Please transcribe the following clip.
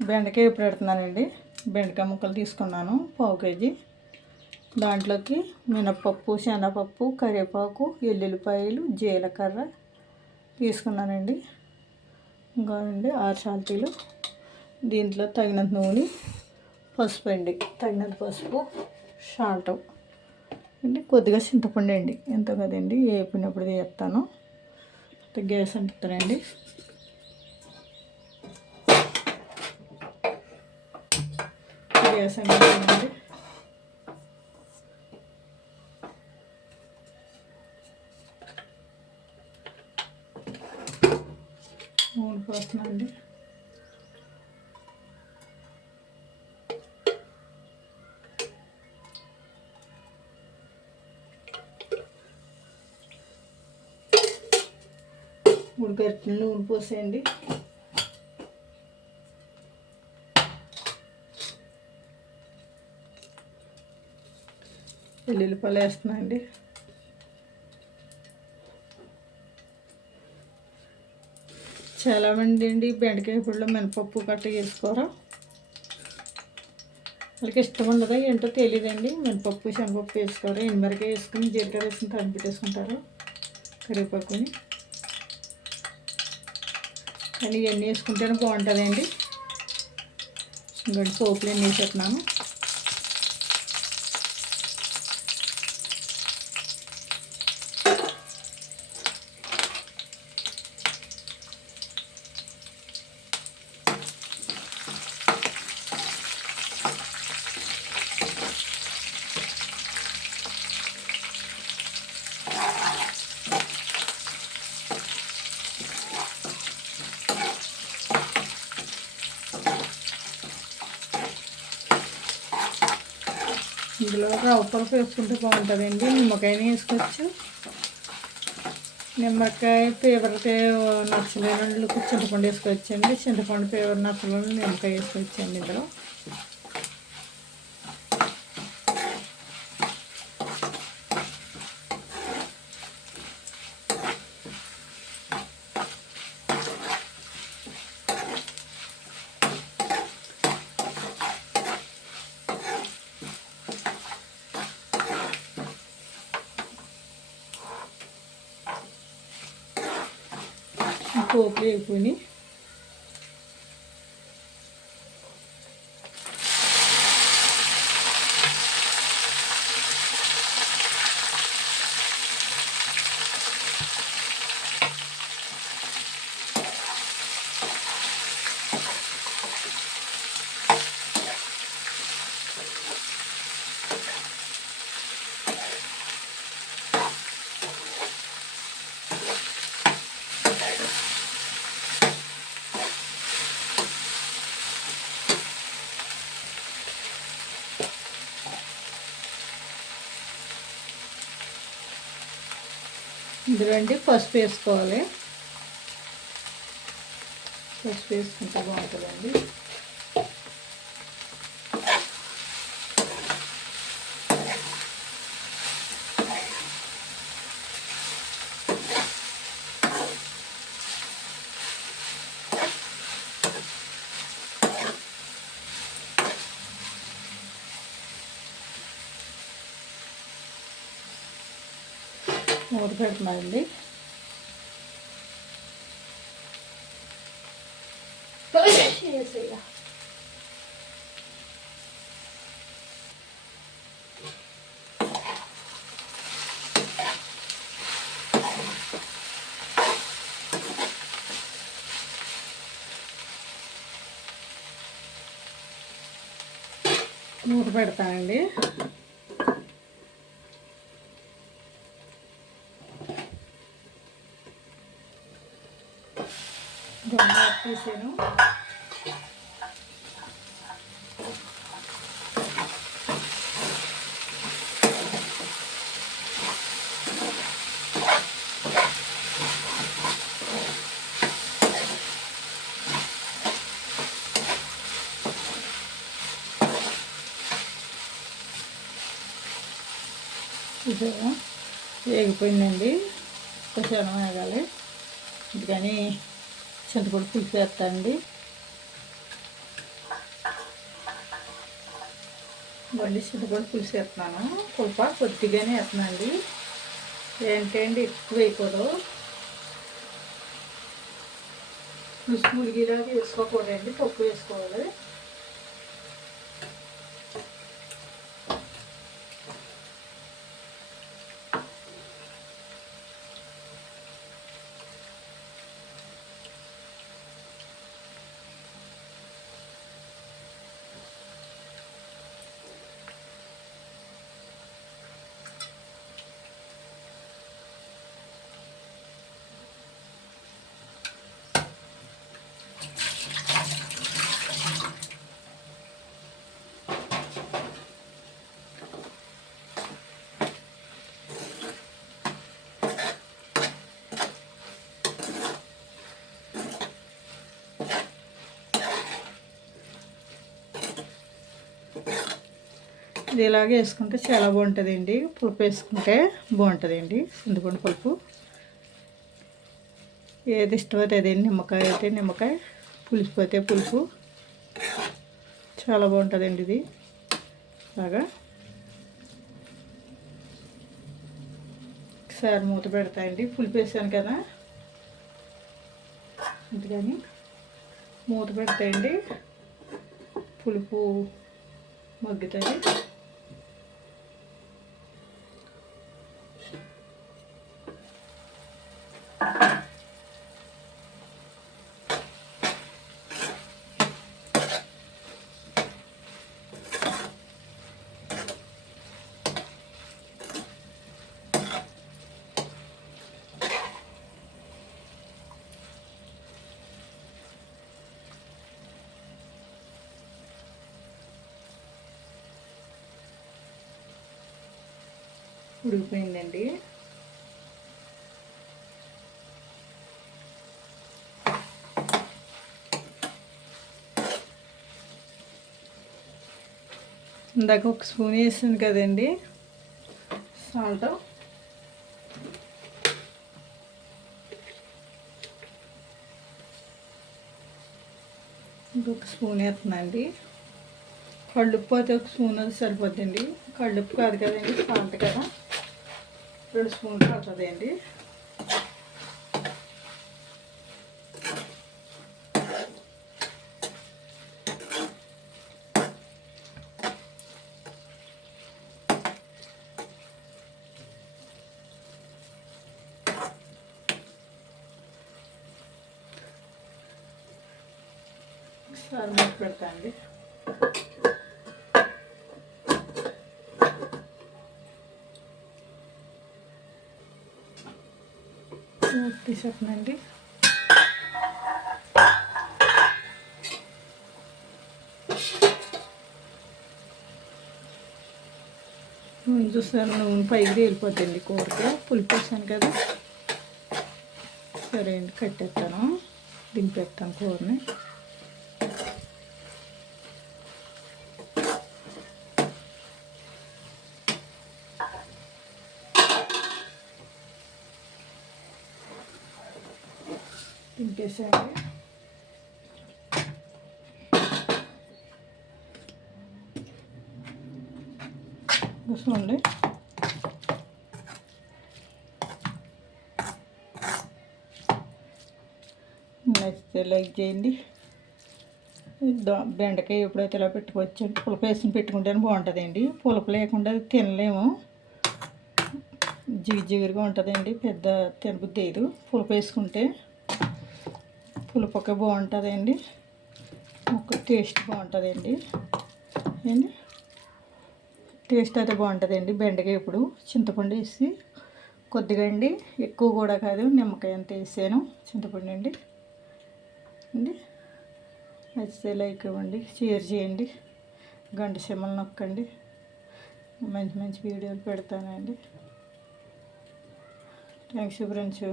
బెండకాయ ఇప్పుడు పెడుతున్నానండి. బెండకాయ ముక్కలు తీసుకున్నాను 1/2 కేజీ. దాంట్లోకి మినపప్పు, శనగపప్పు, కరివేపాకు, ఎల్లుల్లిపాయలు, జీలకర్ర తీసుకున్నానండి. ఇంకా అండి 6 చాల్తీలు. దీంట్లో తగినంత నూనె, పసుపు అండి, తగినంత పసుపు, సాల్ట్ అండి, కొద్దిగా చింతపండు అండి. ఎంత కదండి వేపినప్పుడు వేస్తాను. గ్యాస్ అంటుతానండి. గ్యాస్ అంటుతానండి. నూనె పోస్తున్నానండి. మూడు గరిటెలు నూనె పోసేయండి. వెల్లుల్లిపాయలు వేస్తున్నానండి. చాలామంది అండి బెండకాయ పుల్లో మినపప్పు గట్ట వేసుకోరా. వాళ్ళకి ఇష్టం ఉండదా ఏంటో తెలియదండి. మినపప్పు, శనగపప్పు వేసుకోరు. ఎండుమిరకాయ వేసుకుని జీలకర్ర వేసుకుని తడిపి పెట్టేసుకుంటారు. కరివేపాకుని కానీ ఇవన్నీ వేసుకుంటేనే బాగుంటుందండి. ఇంకోటి సోపులు ఎన్ని వేసేస్తున్నాను. ఇందులో రవ్వపలుపు వేసుకుంటే బాగుంటుందండి. నిమ్మకాయని వేసుకోవచ్చు. నిమ్మకాయ ఫేవర్కి నచ్చలేని వాళ్ళు చింతపండు వేసుకోవచ్చండి. చింతపండు ఫేవర్ నచ్చలేని నిమ్మకాయ వేసుకోవచ్చండి. ఇందులో పోపులు వేపుని ఇందులో అండి పసుపు వేసుకోవాలి. పసుపు వేసుకుంటే బాగుంటుందండి. మూత పెడుతున్నానండి. మూత పెడతానండి. తీసాను. చూసారా వేగిపోయిందండి. కొంచెం వేగాలి. అందుకని చింతపండు పులుసు వేస్తానండి. మళ్ళీ చింతపండు పులుసు వేస్తున్నాను. పులుప కొద్దిగానే వేస్తున్నాండి, ఏంటండి ఎక్కువ అయిపోదు. పులుసు మురిగిలాగా వేసుకోకూడదండి, పప్పు వేసుకోవాలి. ఇది ఇలాగే వేసుకుంటే చాలా బాగుంటుందండి. పులుపు వేసుకుంటే బాగుంటుందండి, చింతపండు పులుపు. ఏది ఇష్టమైతే అదే, నిమ్మకాయ అయితే నిమ్మకాయ, పులుపు అయితే పులుపు, చాలా బాగుంటుందండి ఇది. బాగా ఒకసారి మూత పెడతాయండి, పులుపు వేసాను కదా అందుకని మూత పెడతాయండి, పులుపు మగ్గుతుంది. ఉడికిపోయిందండి. ఇందాక ఒక స్పూన్ వేసాను కదండి సాల్ట్, ఇంకొక స్పూన్ వేస్తున్నాండి. కళ్ళుప్పు అయితే ఒక స్పూన్ అది సరిపోద్దండి. కళ్ళుప్పు కాదు కదండి, సాల్ట్ కదా, 2 స్పూన్లు పడుతుందండి. ఒకసారి మూత పెడతాండి. తీసేస్తున్నాండి. చూసాను, నూనె పైకి తేలిపోతుంది కూరకి, పులుపు వేసాను కదా. సరే అండి, కట్టేస్తాను, దింపేస్తాను కూరని. దింపేసాండి. చూసుకోండి, నచ్చితే లైక్ చేయండి. బెండకాయ ఎప్పుడైతే ఇలా పెట్టుకోవచ్చు, పులుపు వేసుకుని పెట్టుకుంటేనే బాగుంటుందండి. పులుపు లేకుండా తినలేము, జిగురుగా ఉంటుందండి, పెద్ద తినబుద్ధి లేదు. పులుపు వేసుకుంటే పులుపు ఒక బాగుంటుందండి, ఒక టేస్ట్ బాగుంటుందండి అండి. టేస్ట్ అయితే బాగుంటుందండి. బెండకాయ ఇప్పుడు చింతపండు వేసి కొద్దిగా అండి, ఎక్కువ కూడా కాదు, నిమ్మకాయ అంత వేసాను చింతపండు అండి. నచ్చితే లైక్ ఇవ్వండి, షేర్ చేయండి, గంట సింబల్ నొక్కండి. మంచి మంచి వీడియోలు పెడతానండి. Thanks friends.